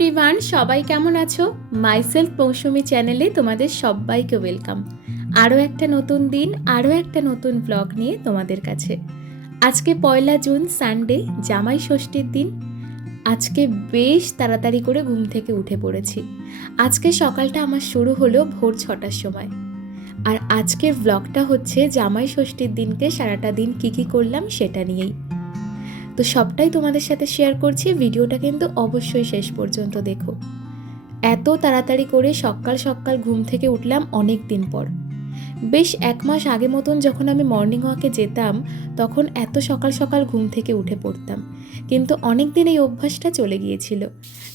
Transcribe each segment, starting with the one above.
Everyone, সবাই কেমন আছো? মাইসেলফ মৌসুমি চ্যানেলে তোমাদের সবাইকে ওয়েলকাম। আরও একটা নতুন দিন, আরও একটা নতুন ব্লগ নিয়ে তোমাদের কাছে। আজকে 1 জুন সানডে, জামাই ষষ্ঠীর দিন। আজকে বেশ তাড়াতাড়ি করে ঘুম থেকে উঠে পড়েছি। আজকে সকালটা আমার শুরু হলো ভোর 6টার সময়। আর আজকের ব্লগটা হচ্ছে জামাই ষষ্ঠীর দিনকে সারাটা দিন কী করলাম সেটা নিয়েই। তো সবটাই তোমাদের সাথে শেয়ার করছি, ভিডিওটা কিন্তু অবশ্যই শেষ পর্যন্ত দেখো। এত তাড়াতাড়ি করে সকাল সকাল ঘুম থেকে উঠলাম অনেক দিন পর। বেশ 1 মাস আগে মতন যখন আমি মর্নিং ওয়াকে যেতাম, তখন এত সকাল সকাল ঘুম থেকে উঠে পড়তাম, কিন্তু অনেক দিন এই অভ্যাসটা চলে গিয়েছিল।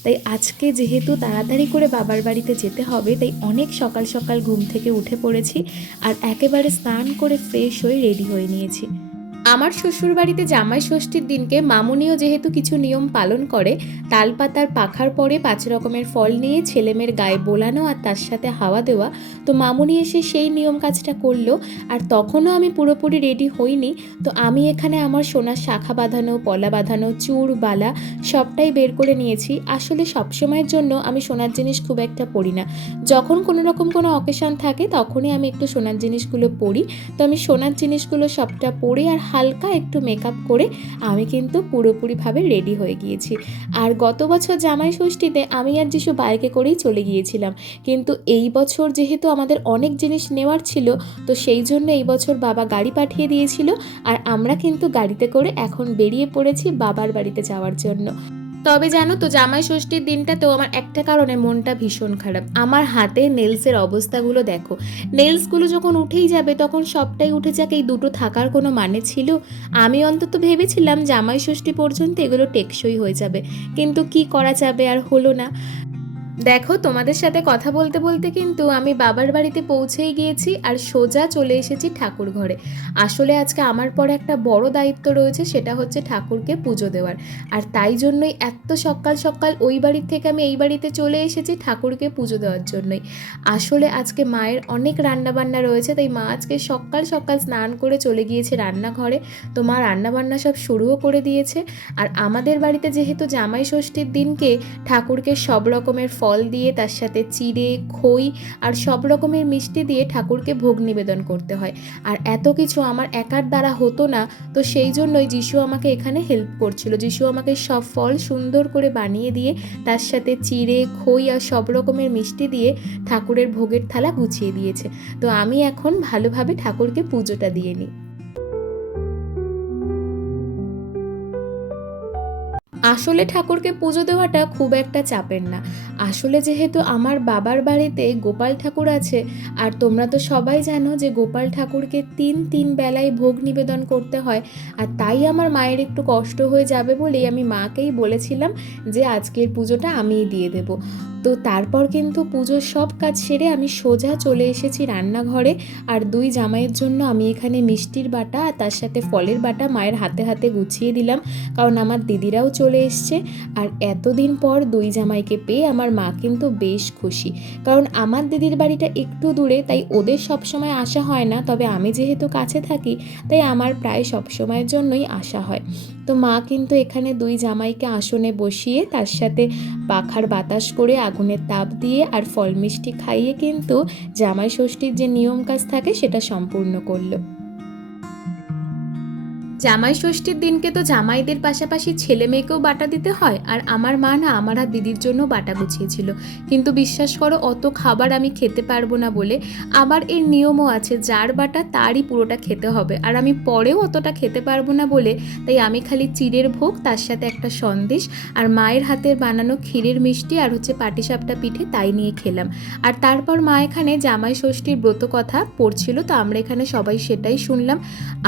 তাই আজকে যেহেতু তাড়াতাড়ি করে বাবার বাড়িতে যেতে হবে, তাই অনেক সকাল সকাল ঘুম থেকে উঠে পড়েছি আর একেবারে স্নান করে ফ্রেশ হয়ে রেডি হয়ে নিয়েছি। আমার শ্বশুরবাড়িতে জামাই ষষ্ঠীর দিনকে মামুনিও যেহেতু কিছু নিয়ম পালন করে, তালপাতার পাখার পরে 5 রকমের ফল নিয়ে ছেলেমেয়ের গায়ে বোলানো আর তার সাথে হাওয়া দেওয়া। তো মামুনি এসে সেই নিয়ম কাজটা করলো, আর তখনও আমি পুরোপুরি রেডি হইনি। তো আমি এখানে আমার সোনার শাখা বাঁধানো, পলা বাঁধানো, চূড় বালা সবটাই বের করে নিয়েছি। আসলে সবসময়ের জন্য আমি সোনার জিনিস খুব একটা পরি না, যখন কোনো রকম কোনো অকেশন থাকে তখনই আমি একটু সোনার জিনিসগুলো পরি। তো আমি সোনার জিনিসগুলো সবটা পরে আর হালকা একটু মেকআপ করে আমি কিন্তু পুরোপুরিভাবে রেডি হয়ে গিয়েছি। আর গত বছর জামাই ষষ্ঠীতে আমি আর যিশু বাইকে করেই চলে গিয়েছিলাম, কিন্তু এই বছর যেহেতু আমাদের অনেক জিনিস নেওয়ার ছিল, তো সেই জন্য এই বছর বাবা গাড়ি পাঠিয়ে দিয়েছিল, আর আমরা কিন্তু গাড়িতে করে এখন বেরিয়ে পড়েছি বাবার বাড়িতে যাওয়ার জন্য। তবে জানো তো, জামাই ষষ্ঠীর দিনটাতেও আমার একটা কারণে মনটা ভীষণ খারাপ। আমার হাতে নেলসের অবস্থাগুলো দেখো। নেলসগুলো যখন উঠেই যাবে তখন সবটাই উঠে যাক, এই দুটো থাকার কোনো মানে ছিল? আমি অন্তত ভেবেছিলাম জামাই ষষ্ঠী পর্যন্ত এগুলো টেকসই হয়ে যাবে, কিন্তু কি করা যাবে, আর হলো না। দেখো, তোমাদের সাথে কথা বলতে বলতে কিন্তু আমি বাবার বাড়িতে পৌঁছেই গিয়েছি আর সোজা চলে এসেছি ঠাকুর ঘরে। আসলে আজকে আমার পরে একটা বড় দায়িত্ব রয়েছে, সেটা হচ্ছে ঠাকুরকে পুজো দেওয়ার। আর তাই জন্যই এত সকাল সকাল ওই বাড়ির থেকে আমি এই বাড়িতে চলে এসেছি ঠাকুরকে পুজো দেওয়ার জন্যই। আসলে আজকে মায়ের অনেক রান্নাবান্না রয়েছে, তাই মা আজকে সকাল সকাল স্নান করে চলে গিয়েছে রান্নাঘরে। তো মা রান্নাবান্না সব শুরুও করে দিয়েছে। আর আমাদের বাড়িতে যেহেতু জামাই ষষ্ঠীর দিনকে ঠাকুরকে সব রকমের ফল দিয়ে, তার সাথে চিড়ে, খই আর সব রকমের মিষ্টি দিয়ে ঠাকুরকে ভোগ নিবেদন করতে হয়। আর এত কিছু আমার একার দ্বারা হতো না, তো সেই জন্যই যিশু আমাকে এখানে হেল্প করছিল। যিশু আমাকে সব ফল সুন্দর করে বানিয়ে দিয়ে, তার সাথে চিড়ে, খই আর সব রকমের মিষ্টি দিয়ে ঠাকুরের ভোগের থালা গুছিয়ে দিয়েছে। তো আমি এখন ভালোভাবে ঠাকুরকে পুজোটা দিয়ে নিই। আসলে ঠাকুরকে পুজো দেওয়াটা খুব একটা চাপের না। আসলে যেহেতু আমার বাবার বাড়িতে গোপাল ঠাকুর আছে, আর তোমরা তো সবাই জানো যে গোপাল ঠাকুরকে 3 বেলায় ভোগ নিবেদন করতে হয়। আর তাই আমার মায়ের একটু কষ্ট হয়ে যাবে বলেই আমি মাকেই বলেছিলাম যে আজকের পুজোটা আমিই দিয়ে দেব। তো তারপর কিন্তু পুজোর সব কাজ সেরে আমি সোজা চলে এসেছি রান্নাঘরে। আর 2 জামাইয়ের জন্য আমি এখানে মিষ্টির বাটা আর তার সাথে ফলের বাটা মায়ের হাতে হাতে গুছিয়ে দিলাম, কারণ আমার দিদিরাও চলে এসছে। আর এতদিন পর 2 জামাইকে পেয়ে আমার মা কিন্তু বেশ খুশি, কারণ আমার দিদির বাড়িটা একটু দূরে, তাই ওদের সবসময় আসা হয় না। তবে আমি যেহেতু কাছে থাকি, তাই আমার প্রায় সবসময়ের জন্যই আসা হয়। তো মা কিন্তু এখানে 2 জামাইকে আসনে বসিয়ে, তার সাথে পাখার বাতাস করে, আগুনের তাপ দিয়ে আর ফল মিষ্টি খাইয়ে কিন্তু জামাই ষষ্ঠীর যে নিয়ম কাজ থাকে সেটা সম্পূর্ণ করলো। জামাই ষষ্ঠীর দিনকে তো জামাইদের পাশাপাশি ছেলে মেয়েকেও বাটা দিতে হয়, আর আমার মা না আমার আর দিদির জন্য বাটা গুছিয়েছিল। কিন্তু বিশ্বাস করো, অত খাবার আমি খেতে পারবো না বলে আবার এর নিয়মও আছে, যার বাটা তারই পুরোটা খেতে হবে। আর আমি পরেও অতটা খেতে পারবো না বলে তাই আমি খালি চিড়ের ভোগ, তার সাথে একটা সন্দেশ আর মায়ের হাতের বানানো ক্ষীরের মিষ্টি আর হচ্ছে পাটিসাপটা পিঠে তাই নিয়ে খেলাম। আর তারপর মা এখানে জামাই ষষ্ঠীর ব্রত কথা পড়ছিল, তো আমরা এখানে সবাই সেটাই শুনলাম।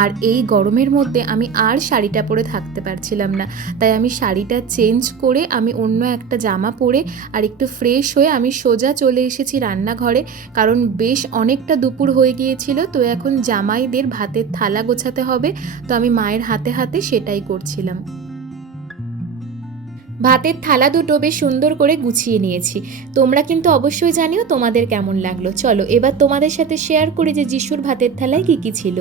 আর এই গরমের মধ্যে আমি আর শাড়িটা পরে থাকতে পারছিলাম না, তাই আমি শাড়িটা চেঞ্জ করে আমি অন্য একটা জামা পরে আর একটু ফ্রেশ হয়ে আমি সোজা চলে এসেছি রান্নাঘরে, কারণ বেশ অনেকটা দুপুর হয়ে গিয়েছিল। তো এখন জামাইদের ভাতের থালা গোছাতে হবে, তো আমি মায়ের হাতে হাতে সেটাই করছিলাম। ভাতের থালা দুটো বেশ সুন্দর করে গুছিয়ে নিয়েছি। তোমরা কিন্তু অবশ্যই জানিও তোমাদের কেমন লাগলো। চলো এবার তোমাদের সাথে শেয়ার করি যে যিশুর ভাতের থালায় কী কী ছিল।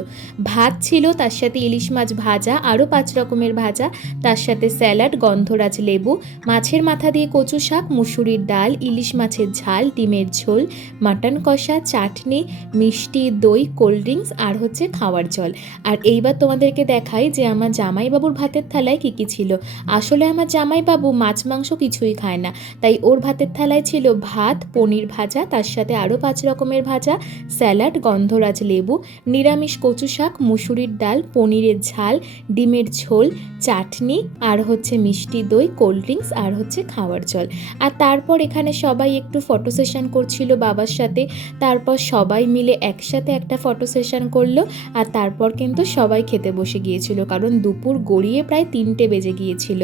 ভাত ছিল, তার সাথে ইলিশ মাছ ভাজা, আরও 5 রকমের ভাজা, তার সাথে স্যালাড, গন্ধরাজ লেবু, মাছের মাথা দিয়ে কচু শাক, মুসুরির ডাল, ইলিশ মাছের ঝাল, ডিমের ঝোল, মাটন কষা, চাটনি, মিষ্টি, দই, কোল্ড ড্রিঙ্কস আর হচ্ছে খাওয়ার জল। আর এইবার তোমাদেরকে দেখাই যে আমার জামাইবাবুর ভাতের থালায় কী কী ছিল। আসলে আমার জামাইবাবু মাছ মাংস কিছুই খায় না, তাই ওর ভাতের থালায় ছিল ভাত, পনির ভাজা, তার সাথে আরও 5 রকমের ভাজা, স্যালাড, গন্ধরাজ লেবু, নিরামিষ কচু শাক, মুসুরির ডাল, পনিরের ঝাল, ডিমের ঝোল, চাটনি আর হচ্ছে মিষ্টি দই, কোল্ড ড্রিঙ্কস আর হচ্ছে খাওয়ার জল। আর তারপর এখানে সবাই একটু ফটো সেশন করছিল বাবার সাথে। তারপর সবাই মিলে একসাথে একটা ফটো সেশন করলো। আর তারপর কিন্তু সবাই খেতে বসে গিয়েছিল, কারণ দুপুর গড়িয়ে প্রায় 3টে বেজে গিয়েছিল।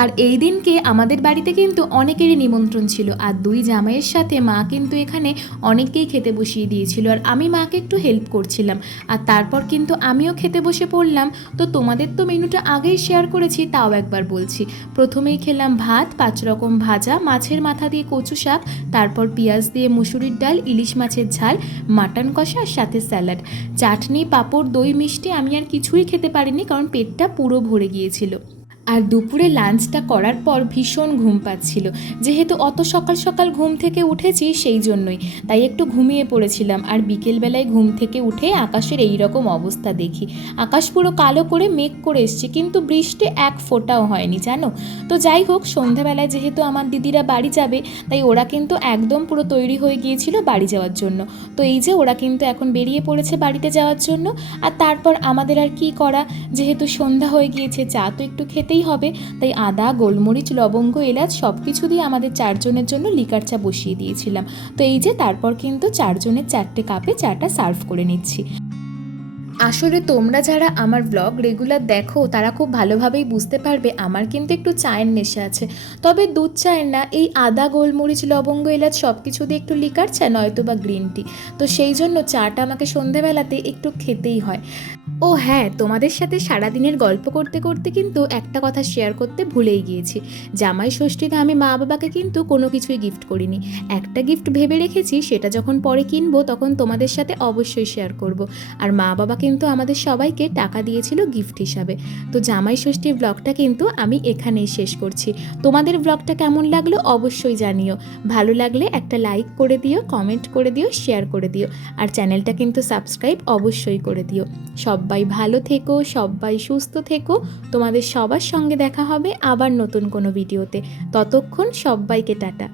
আর এই দিনকে আমাদের বাড়িতে কিন্তু অনেকেরই নিমন্ত্রণ ছিল। আর 2 জামাইয়ের সাথে মা কিন্তু এখানে অনেককেই খেতে বসিয়ে দিয়েছিল, আর আমি মাকে একটু হেল্প করছিলাম। আর তারপর কিন্তু আমিও খেতে বসে পড়লাম। তো তোমাদের তো মেনুটা আগেই শেয়ার করেছি, তাও একবার বলছি। প্রথমেই খেলাম ভাত, 5 রকম ভাজা, মাছের মাথা দিয়ে কচু শাক, তারপর পেঁয়াজ দিয়ে মুসুরির ডাল, ইলিশ মাছের ঝাল, মাটন কষা আর সাথে স্যালাড, চাটনি, পাঁপড়, দই, মিষ্টি। আমি আর কিছুই খেতে পারিনি, কারণ পেটটা পুরো ভরে গিয়েছিল। আর দুপুরে লাঞ্চটা করার পর ভীষণ ঘুম পাচ্ছিল, যেহেতু অত সকাল সকাল ঘুম থেকে উঠেছি সেই জন্যই, তাই একটু ঘুমিয়ে পড়েছিলাম। আর বিকেলবেলায় ঘুম থেকে উঠে আকাশের এই রকম অবস্থা দেখি, আকাশ পুরো কালো করে মেঘ করে এসছে, কিন্তু বৃষ্টি এক ফোঁটাও হয়নি জানো। তো যাই হোক, সন্ধ্যাবেলায় যেহেতু আমার দিদিরা বাড়ি যাবে, তাই ওরা কিন্তু একদম পুরো তৈরি হয়ে গিয়েছিল বাড়ি যাওয়ার জন্য। তো এই যে ওরা কিন্তু এখন বেরিয়ে পড়েছে বাড়িতে যাওয়ার জন্য। আর তারপর আমাদের আর কি করা, যেহেতু সন্ধ্যা হয়ে গিয়েছে, চা তো একটু খেতেই হবে। তাই আদা, গোলমরিচ, লবঙ্গ, এলাচ সব কিছু দিয়ে আমাদের 4 জনের জন্য লিকার চা বসিয়ে দিয়েছিলাম। তো এই যে তারপর কিন্তু 4 জনের 4টে কাপে চাটা সার্ভ করে নিচ্ছি। আসলে তোমরা যারা আমার ব্লগ রেগুলার দেখো তারা খুব ভালোভাবেই বুঝতে পারবে আমার কিন্তু একটু চায়ের নেশা আছে। তবে দুধ চায়ের না, এই আদা, গোলমরিচ, লবঙ্গ, এলাচ সব কিছু দিয়ে একটু লিকার চা নয়তো বা গ্রিন টি। তো সেই জন্য চাটা আমাকে সন্ধেবেলাতে একটু খেতেই হয়। ও হ্যাঁ, তোমাদের সাথে সারাদিনের গল্প করতে করতে কিন্তু একটা কথা শেয়ার করতে ভুলেই গিয়েছি। জামাই ষষ্ঠীতে আমি মা বাবাকে কিন্তু কোনো কিছুই গিফট করিনি। একটা গিফট ভেবে রেখেছি, সেটা যখন পরে কিনবো তখন তোমাদের সাথে অবশ্যই শেয়ার করব। আর মা বাবা কিন্তু আমাদের সবাইকে টাকা দিয়েছিল গিফট হিসাবে। তো জামাই ষষ্ঠীর ব্লগটা কিন্তু আমি এখানেই শেষ করছি। তোমাদের ব্লগটা কেমন লাগলো অবশ্যই জানিও। ভালো লাগলে একটা লাইক করে দিও, কমেন্ট করে দিও, শেয়ার করে দিও। আর চ্যানেলটা কিন্তু সাবস্ক্রাইব অবশ্যই করে দিও। সবাই ভালো থেকো, সবাই সুস্থ থেকো। তোমাদের সবার সঙ্গে দেখা হবে আবার নতুন কোনো ভিডিওতে। ততক্ষণ সবাইকে টাটা।